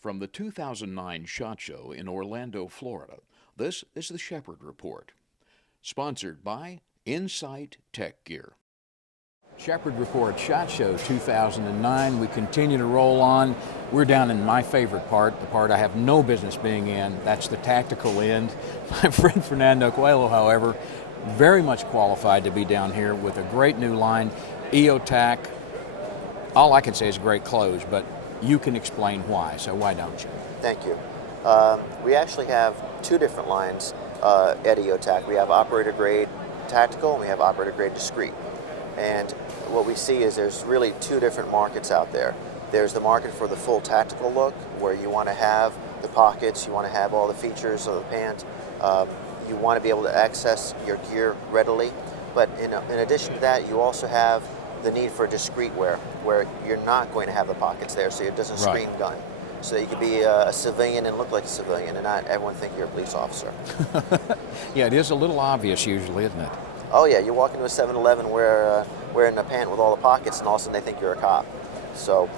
From the 2009 SHOT Show in Orlando, Florida, this is the Shepherd Report, sponsored by Insight Tech Gear. Shepherd Report SHOT Show 2009. We continue to roll on. We're down in my favorite part, the part I have no business being in. That's the tactical end. My friend Fernando Coelho, however, very much qualified to be down here with a great new line, EOTAC. All I can say is great clothes, but you can explain why, so why don't you? Thank you. We actually have two different lines at EOTAC. We have operator grade tactical and we have operator grade discreet. And what we see is there's really two different markets out there. There's the market for the full tactical look, where you want to have the pockets, you want to have all the features of the pant, you want to be able to access your gear readily. But in addition to that, you also have the need for discreet wear, where you're not going to have the pockets there, so it doesn't scream gun. So that you can be a civilian and look like a civilian and not everyone think you're a police officer. Yeah, it is a little obvious usually, isn't it? Oh yeah, you walk into a 7-Eleven wearing a pant with all the pockets and all of a sudden they think you're a cop. So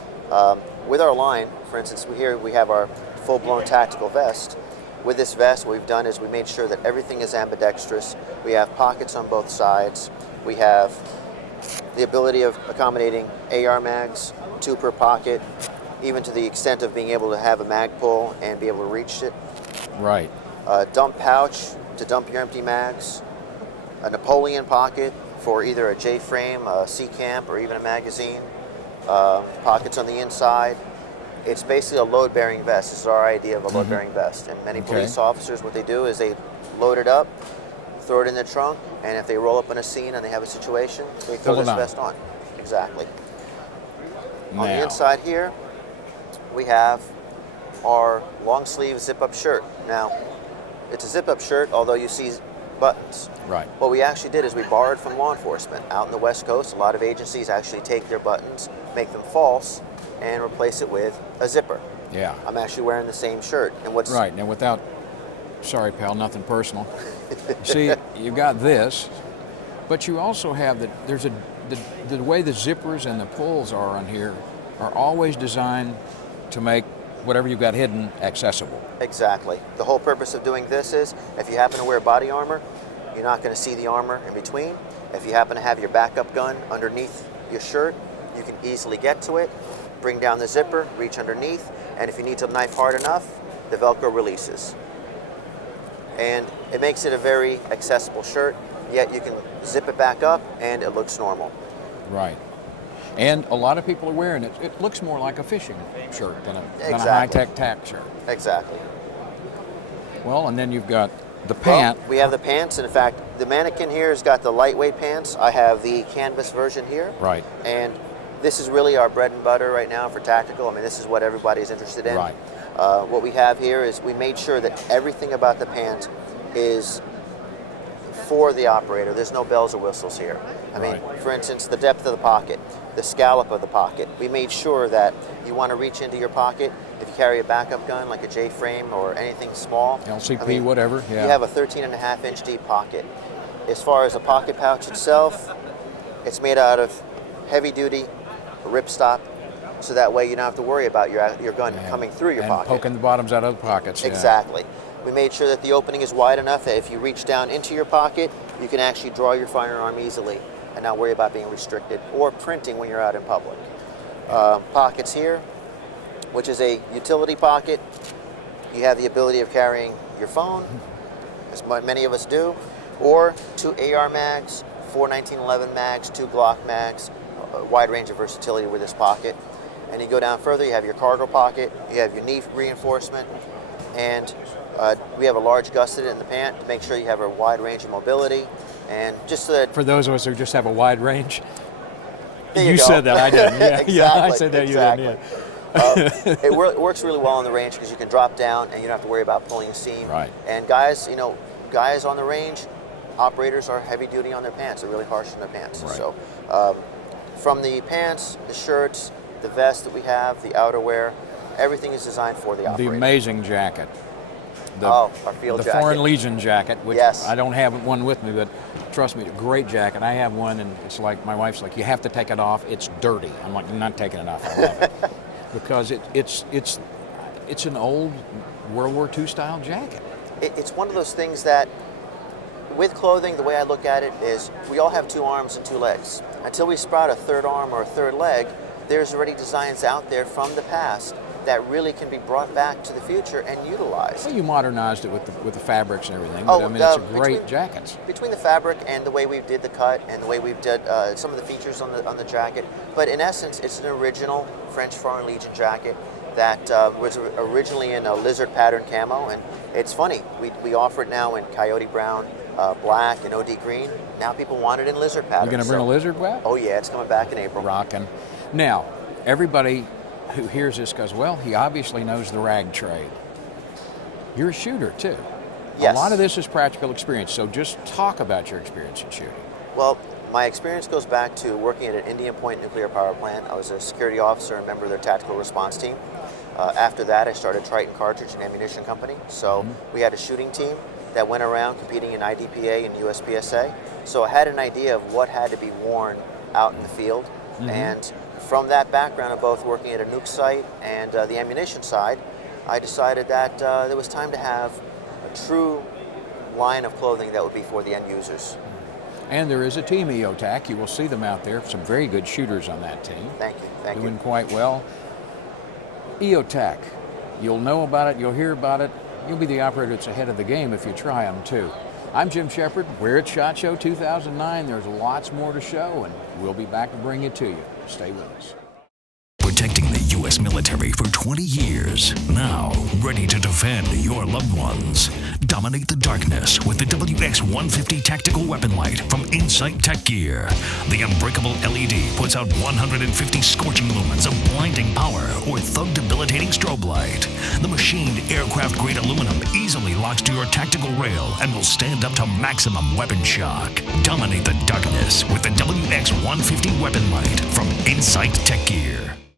with our line, for instance, here we have our full-blown tactical vest. With this vest, what we've done is we made sure that everything is ambidextrous. We have pockets on both sides. We have the ability of accommodating AR mags, 2 per pocket, even to the extent of being able to have a mag pull and be able to reach it. Right. A dump pouch to dump your empty mags. A Napoleon pocket for either a J-frame, a C-camp, or even a magazine. Pockets on the inside. It's basically a load-bearing vest. This is our idea of a load-bearing vest. And many police officers, what they do is they load it up, throw it in their trunk, and if they roll up in a scene and they have a situation, they throw this vest on. Exactly. On the inside here, we have our long-sleeve zip-up shirt. Now, it's a zip-up shirt, although you see buttons. Right. What we actually did is we borrowed from law enforcement. Out in the West Coast, a lot of agencies actually take their buttons, make them false, and replace it with a zipper. Yeah. I'm actually wearing the same shirt. And what's right, now without, sorry pal, nothing personal. See, you've got this, but you also have the way the zippers and the pulls are on here are always designed to make whatever you've got hidden accessible. Exactly. The whole purpose of doing this is if you happen to wear body armor, you're not going to see the armor in between. If you happen to have your backup gun underneath your shirt, you can easily get to it, bring down the zipper, reach underneath, and if you need to knife hard enough, the Velcro releases. And it makes it a very accessible shirt, yet you can zip it back up and it looks normal. Right. And a lot of people are wearing it. It looks more like a fishing shirt than a high-tech tack shirt. Exactly. Well, and then you've got the pant. Well, we have the pants, and in fact, the mannequin here has got the lightweight pants. I have the canvas version here. Right. And this is really our bread and butter right now for tactical. I mean, this is what everybody's interested in. Right. What we have here is we made sure that everything about the pant is for the operator. There's no bells or whistles here. I mean, for instance, the depth of the pocket, the scallop of the pocket. We made sure that you want to reach into your pocket. If you carry a backup gun like a J-frame or anything small, LCP, whatever, you have a 13.5-inch deep pocket. As far as the pocket pouch itself, it's made out of heavy-duty ripstop, so that way you don't have to worry about your gun coming through your pocket. Poking the bottoms out of the pockets. Exactly. We made sure that the opening is wide enough that if you reach down into your pocket, you can actually draw your firearm easily and not worry about being restricted or printing when you're out in public. Pockets here, which is a utility pocket. You have the ability of carrying your phone, as many of us do, or 2 AR mags, 4 1911 mags, 2 Glock mags, a wide range of versatility with this pocket. And you go down further, you have your cargo pocket, you have your knee reinforcement, and we have a large gusset in the pant to make sure you have a wide range of mobility. And just so that... For those of us who just have a wide range, you said that, I didn't. Yeah, exactly, yeah, I said that, exactly. You didn't, It works really well on the range because you can drop down and you don't have to worry about pulling a seam. Right. And guys, guys on the range, operators are heavy duty on their pants. They're really harsh on their pants. Right. So from the pants, the shirts, the vest that we have, the outerwear, everything is designed for the operator. The amazing jacket. Our field the jacket. Foreign Legion jacket, which I don't have one with me, but trust me, a great jacket. I have one, and it's like, my wife's like, you have to take it off. It's dirty. I'm like, I'm not taking it off. I love it. Because it's an old World War II style jacket. It's one of those things that, with clothing, the way I look at it is we all have 2 arms and 2 legs. Until we sprout a 3rd arm or a 3rd leg, there's already designs out there from the past that really can be brought back to the future and utilized. Well, you modernized it with the fabrics and everything, but I mean, it's a great jacket. Between the fabric and the way we did the cut and the way we did some of the features on the jacket, but in essence, it's an original French Foreign Legion jacket that was originally in a lizard pattern camo, and it's funny, we offer it now in coyote brown, black, and OD green. Now people want it in lizard pattern. You're going to bring a lizard back? Oh yeah, it's coming back in April. Rockin'. Now, everybody who hears this goes, well, he obviously knows the rag trade. You're a shooter too. Yes. A lot of this is practical experience, so just talk about your experience in shooting. Well, my experience goes back to working at an Indian Point nuclear power plant. I was a security officer and member of their tactical response team. After that, I started Triton Cartridge and Ammunition Company. So we had a shooting team that went around competing in IDPA and USPSA. So I had an idea of what had to be worn out in the field. And from that background of both working at a nuke site and the ammunition side, I decided that there was time to have a true line of clothing that would be for the end users. And there is a team, EOTAC. You will see them out there. Some very good shooters on that team. Thank you. Thank you. Doing quite well. EOTAC. You'll know about it. You'll hear about it. You'll be the operator that's ahead of the game if you try them too. I'm Jim Shepard. We're at SHOT Show 2009. There's lots more to show, and we'll be back to bring it to you. Stay with us. Protecting the U.S. military for 20 years. Now, ready to defend your loved ones. Dominate the darkness with the WX-150 Tactical Weapon Light from Insight Tech Gear. The unbreakable LED puts out 150 scorching lumens of blinding power or thug-debilitating strobe light. The machined aircraft-grade aluminum easily locks to your tactical rail and will stand up to maximum weapon shock. Dominate the darkness with the WX-150 Weapon Light from Insight Tech Gear.